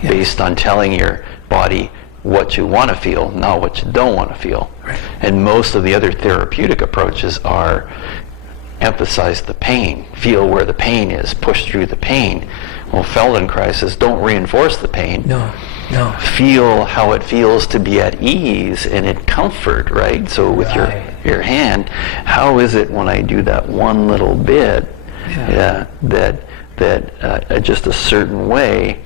based on telling your body what you want to feel, not what you don't want to feel. Right. And most of the other therapeutic approaches are emphasize the pain, feel where the pain is, push through the pain. Well, Feldenkrais says don't reinforce the pain. No. Feel how it feels to be at ease and in comfort, right? So with your hand, how is it when I do that one little bit, that just a certain way,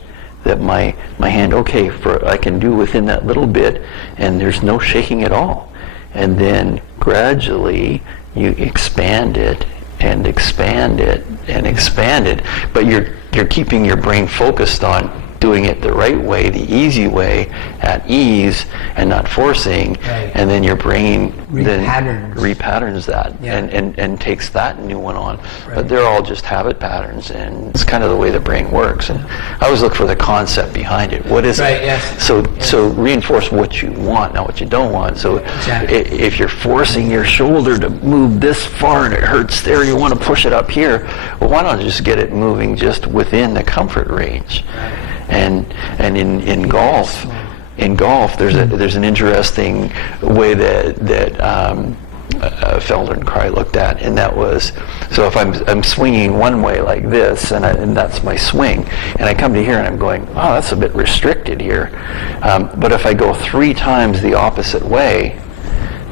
that my hand, I can do within that little bit, and there's no shaking at all. And then gradually you expand it and expand it and expand it, but you're keeping your brain focused on doing it the right way, the easy way, at ease, and not forcing, and then your brain repatterns that and takes that new one on. But they're all just habit patterns, and it's kind of the way the brain works. And I always look for the concept behind it. What is it? Yes. So reinforce what you want, not what you don't want. So if you're forcing your shoulder to move this far and it hurts there, you want to push it up here, well, why not just get it moving just within the comfort range? And in golf, there's an interesting way that Feldenkrais looked at, and that was, so if I'm swinging one way like this, and that's my swing, and I come to here and I'm going, oh, that's a bit restricted here, but if I go 3 times the opposite way,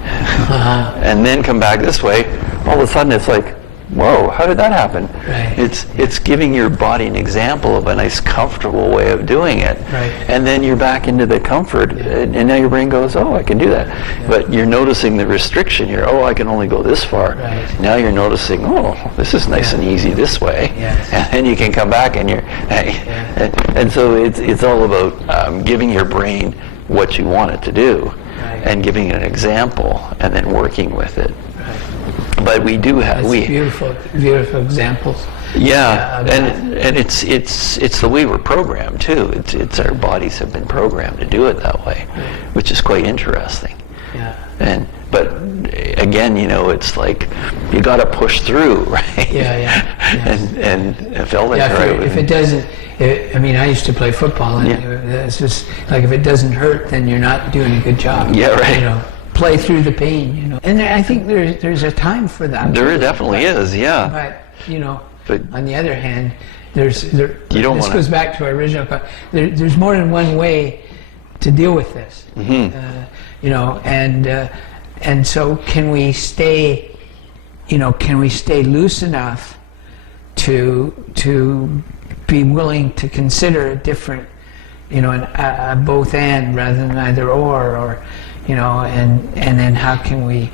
and then come back this way, all of a sudden it's like, whoa, how did that happen? Right. It's giving your body an example of a nice, comfortable way of doing it. Right. And then you're back into the comfort, and now your brain goes, oh, I can do that. Yeah. But you're noticing the restriction here. Oh, I can only go this far. Right. Now you're noticing, oh, this is nice and easy this way. Yes. And then you can come back, and and so it's all about giving your brain what you want it to do, and giving it an example, and then working with it. But we do have beautiful examples. Yeah, and it's the way we're programmed too. It's our bodies have been programmed to do it that way, which is quite interesting. Yeah. But again, it's like you got to push through, right? Yeah. And Feldenkrais. If it doesn't, I mean, I used to play football, and it's just like, if it doesn't hurt, then you're not doing a good job. Yeah, right. You know, play through the pain. You know, and I think there's a time for that. There definitely is. Yeah. But you know, But on the other hand, you don't this goes back to our original. There's more than one way to deal with this. You know, and so can we stay loose enough to be willing to consider a different, you know, a both and rather than either or, you know, and then how can we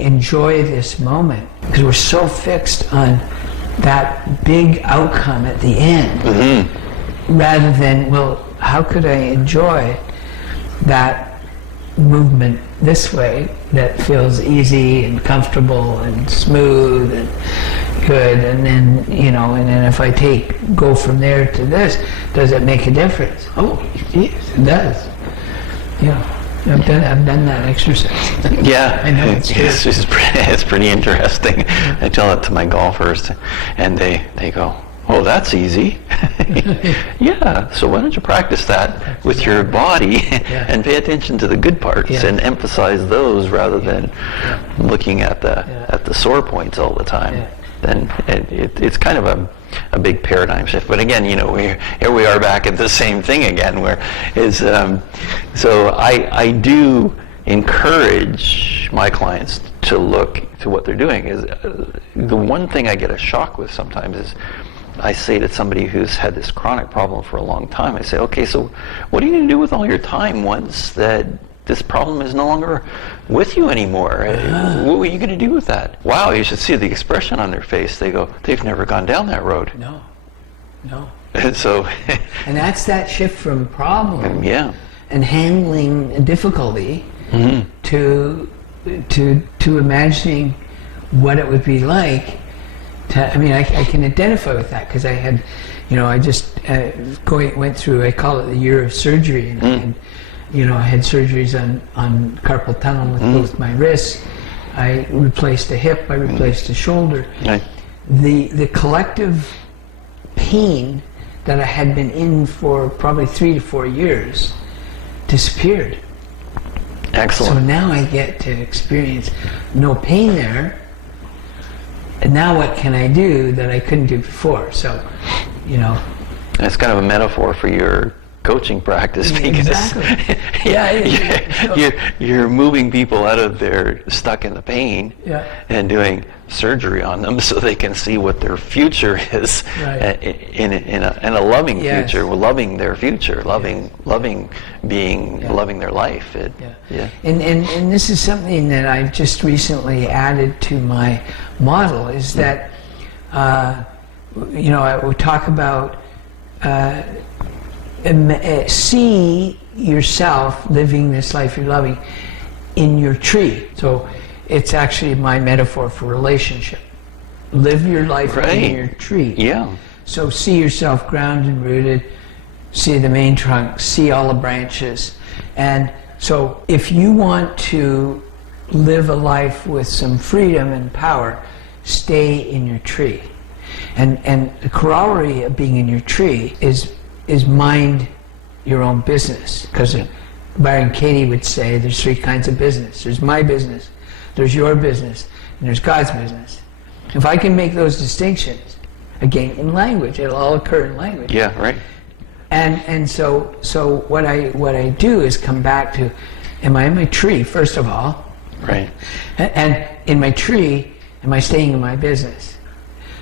enjoy this moment, because we're so fixed on that big outcome at the end, rather than, well, how could I enjoy that movement this way that feels easy and comfortable and smooth and good, and then, you know, and then if I go from there to this, does it make a difference? Oh, yes, it does. Yeah, I've done that exercise. Yeah, I know it's pretty interesting. I tell it to my golfers, and they go, "Oh, that's easy." Yeah, so why don't you practice that with your body and pay attention to the good parts and emphasize those rather than looking at the sore points all the time. Yeah. Then it's kind of a big paradigm shift. But again, you know, here we are back at the same thing again, where so I do encourage my clients to look to what they're doing. Is the one thing I get a shock with sometimes is, I say to somebody who's had this chronic problem for a long time, I say, okay, so what are you going to do with all your time once that this problem is no longer with you anymore? What are you going to do with that? Wow, you should see the expression on their face. They go, they've never gone down that road. No. And so... and that's that shift from problem and handling difficulty to imagining what it would be like. I mean, I can identify with that, because I had, you know, I just went through, I call it the year of surgery, and you know, I had surgeries on carpal tunnel with both my wrists. I replaced a hip, I replaced a shoulder. Right. The collective pain that I had been in for probably 3 to 4 years disappeared. Excellent. So now I get to experience no pain there. And now what can I do that I couldn't do before? So, you know. That's kind of a metaphor for your coaching practice, because you're moving people out of their stuck in the pain and doing surgery on them so they can see what their future is in a loving future, loving their future, loving being, loving their life. And this is something that I've just recently added to my model, is that you know, I would talk about see yourself living this life you're loving in your tree. So it's actually my metaphor for relationship. Live your life in your tree. Yeah. So see yourself grounded and rooted, see the main trunk, see all the branches. And so if you want to live a life with some freedom and power, stay in your tree. And the corollary of being in your tree is mind your own business. Because Byron Katie would say there's 3 kinds of business. There's my business, there's your business, and there's God's business. If I can make those distinctions, again, in language, it'll all occur in language. Yeah, right. And so what I do is come back to, am I in my tree, first of all? Right. And in my tree, am I staying in my business?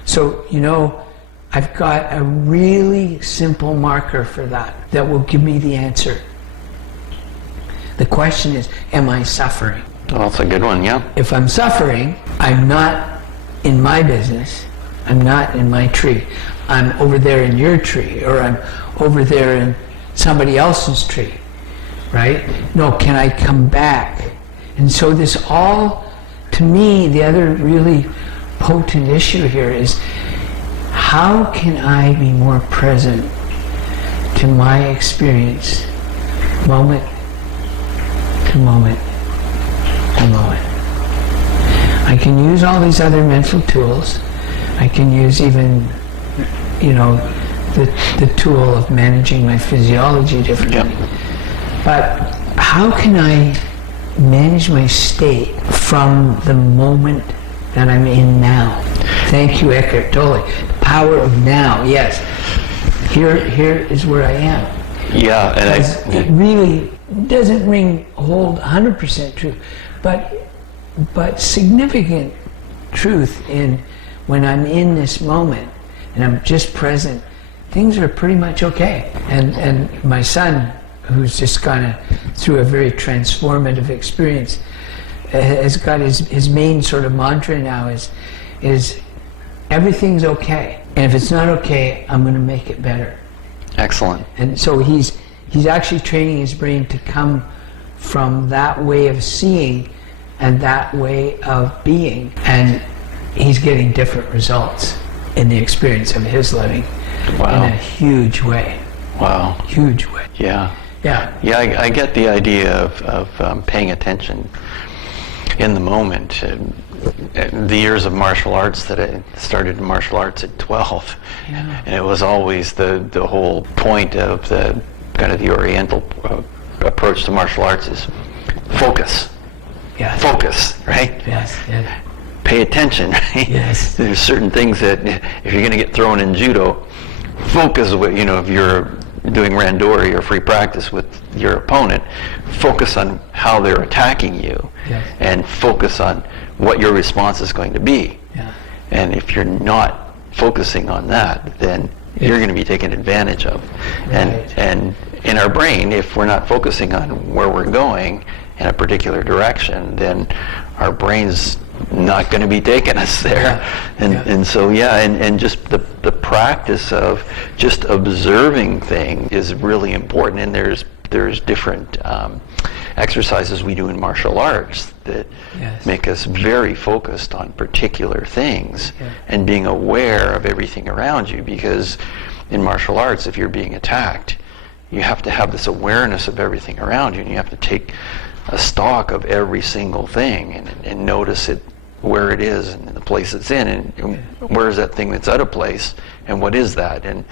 So, you know, I've got a really simple marker for that will give me the answer. The question is, am I suffering? Oh, that's a good one, yeah. If I'm suffering, I'm not in my business. I'm not in my tree. I'm over there in your tree, or I'm over there in somebody else's tree, right? No, can I come back? And so this all, to me, the other really potent issue here is, how can I be more present to my experience, moment to moment to moment? I can use all these other mental tools. I can use even, you know, the tool of managing my physiology differently. Yep. But how can I manage my state from the moment that I'm in now? Thank you, Eckhart Tolle. The power of now. Yes. Here is where I am. Yeah, and it really doesn't hold 100% truth, but significant truth in when I'm in this moment and I'm just present. Things are pretty much okay. And my son, who's just gone through a very transformative experience, has got his main sort of mantra now is everything's okay, and if it's not okay, I'm going to make it better. Excellent. And so he's actually training his brain to come from that way of seeing and that way of being, and he's getting different results in the experience of his living. Wow. In a huge way. Wow. Huge way. Yeah. Yeah. Yeah, I get the idea of paying attention in the moment. The years of martial arts that I started in martial arts at 12, Yeah. and it was always the whole point of the kind of the Oriental approach to martial arts is focus. Yeah. Focus, right? Yes. Yes. Pay attention, right? Yes. There's certain things that if you're going to get thrown in judo, focus. If you're doing randori or free practice with your opponent, focus on how they're attacking you, Yes. and focus on what your response is going to be. Yeah. And if you're not focusing on that, then you're going to be taken advantage of. Right. And in our brain, if we're not focusing on where we're going in a particular direction, then our brain's not going to be taking us there. Yeah. And so and just the practice of just observing things is really important. And there's different exercises we do in martial arts that Yes. make us very focused on particular things, Yeah. and being aware of everything around you, because in martial arts, if you're being attacked, you have to have this awareness of everything around you, and you have to take a stock of every single thing and notice it, where it is and the place it's in, and where is that thing that's out of place, and what is that, and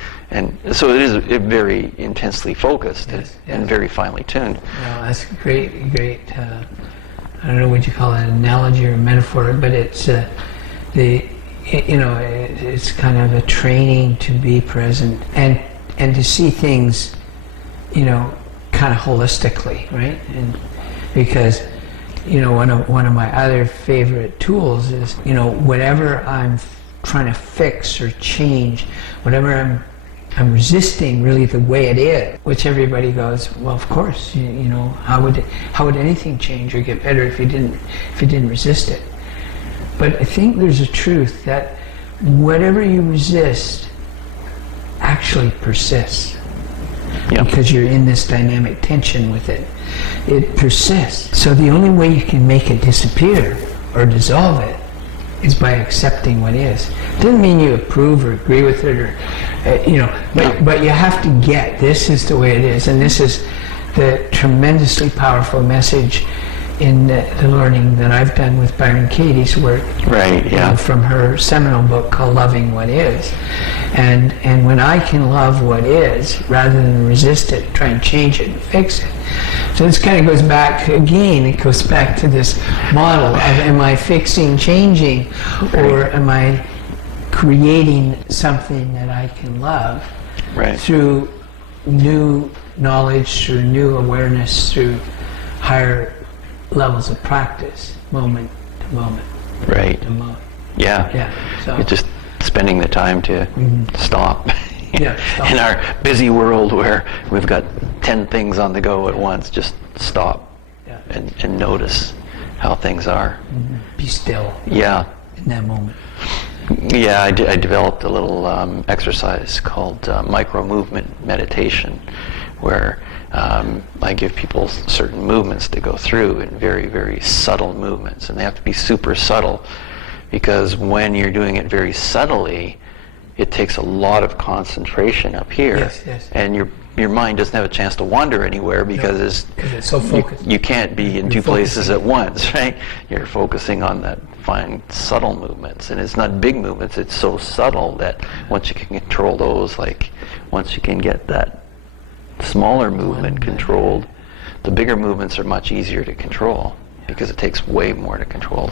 so it is very intensely focused. Yes, and yes. very finely tuned. No, that's great. I don't know what you call it, an analogy or a metaphor, but it's it's kind of a training to be present and to see things, kind of holistically, right? And because one of my other favorite tools is whatever I'm trying to fix or change, whatever I'm resisting really the way it is, which everybody goes, well, of course, how would anything change or get better if you didn't resist it? But I think there's a truth that whatever you resist actually persists. Yeah. Because you're in this dynamic tension with it. It persists. So the only way you can make it disappear or dissolve it is by accepting what is. It doesn't mean you approve or agree with it, or but you have to get this is the way it is, and this is the tremendously powerful message in the learning that I've done with Byron Katie's work. Right. Yeah. From her seminal book called Loving What Is. And when I can love what is, rather than resist it, try and change it and fix it. So this kind of goes back, again, it goes back to this model of am I fixing, changing, or am I creating something that I can love through new knowledge, through new awareness, through higher levels of practice, moment to moment. Right. To moment. Yeah. Yeah. So It's just spending the time to stop. Stop. In our busy world where we've got 10 things on the go at once, just stop and notice how things are. Be still. Yeah. In that moment. Yeah, I developed a little exercise called micro-movement meditation, where I give people certain movements to go through, and very, very subtle movements, and they have to be super subtle, because when you're doing it very subtly, it takes a lot of concentration up here, Yes. and your mind doesn't have a chance to wander anywhere because it's so focused. You can't be in two places at once, right? You're focusing on that fine, subtle movements, and it's not big movements. It's so subtle that once you can control those, like once you can get that smaller movement controlled, the bigger movements are much easier to control because it takes way more to control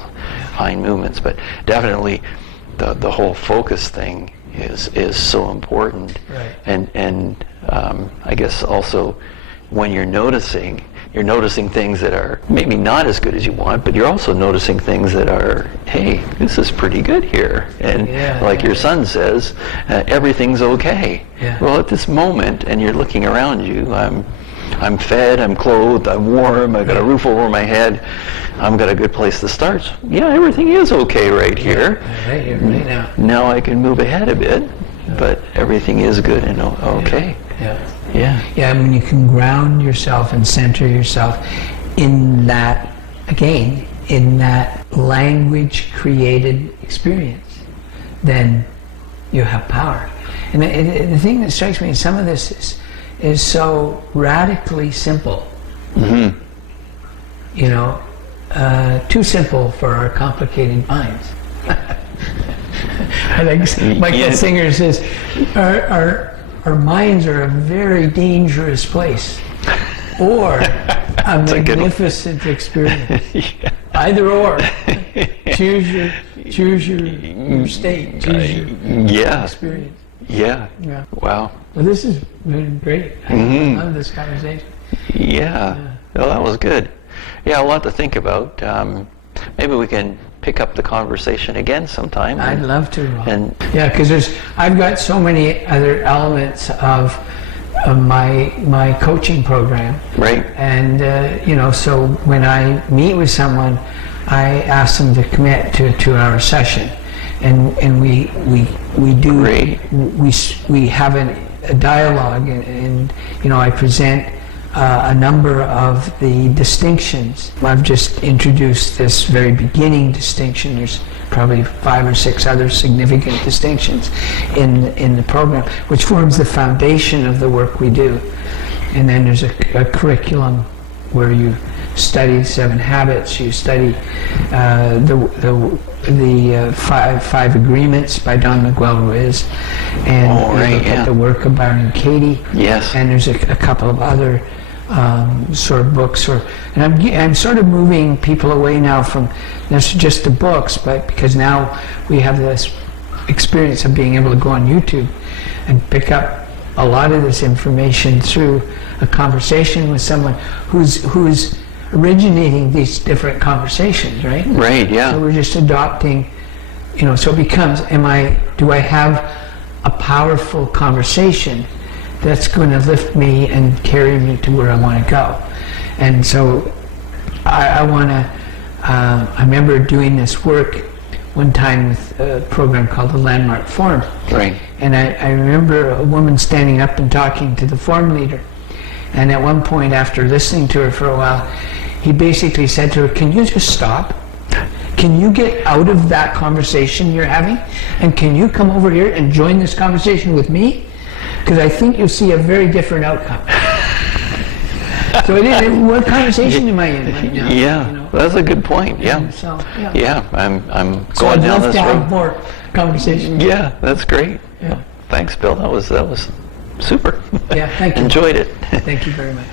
fine movements. But definitely, the whole focus thing is so important. Right. And I guess also when you're noticing things that are maybe not as good as you want, but you're also noticing things that are, hey, this is pretty good here. And like your son says, everything's okay. Yeah. Well, at this moment, and you're looking around you, I'm fed, I'm clothed, I'm warm, I've got a roof over my head, I've got a good place to start. Yeah, everything is okay right here. Right here, right now. Now I can move ahead a bit, but everything is good and okay. Yeah, I mean, you can ground yourself and center yourself in that, again, in that language-created experience, then you have power. And the thing that strikes me, some of this is so radically simple. Mm-hmm. You know, too simple for our complicated minds. I think Michael Singer says, our minds are a very dangerous place, or a magnificent experience. Either or. Choose your state. Choose your experience. Yeah. Wow. Well, this has been great. I love this conversation. Yeah. Well, that was good. Yeah, a lot to think about. Maybe we can pick up the conversation again sometime. I'd love to. Yeah, because I've got so many other elements of my coaching program. Right. And so when I meet with someone, I ask them to commit to a 2-hour session, and we do. Great. We have a dialogue, and I present a number of the distinctions. I've just introduced this very beginning distinction. There's probably 5 or 6 other significant distinctions in the program, which forms the foundation of the work we do. And then there's a curriculum where you study 7 habits, you study the five agreements by Don Miguel Ruiz, and you look at the work of Byron Katie. Yes. And there's a couple of other sort of books, and I'm sort of moving people away now from just the books, but because now we have this experience of being able to go on YouTube and pick up a lot of this information through a conversation with someone who's originating these different conversations, right? Right, yeah. So we're just adopting, so it becomes, do I have a powerful conversation that's going to lift me and carry me to where I want to go? And so I want to, I remember doing this work one time with a program called the Landmark Forum. Right. And I remember a woman standing up and talking to the forum leader. And at one point, after listening to her for a while, he basically said to her, "Can you just stop? Can you get out of that conversation you're having? And can you come over here and join this conversation with me? Because I think you'll see a very different outcome." So what conversation am I in right now? Yeah, that's a good point. Yeah. And so, I'm so going I'd down love this to road. have more conversations. Yeah, that's great. Yeah. Thanks, Bill. That was super. Yeah, thank you. Enjoyed it. Thank you very much.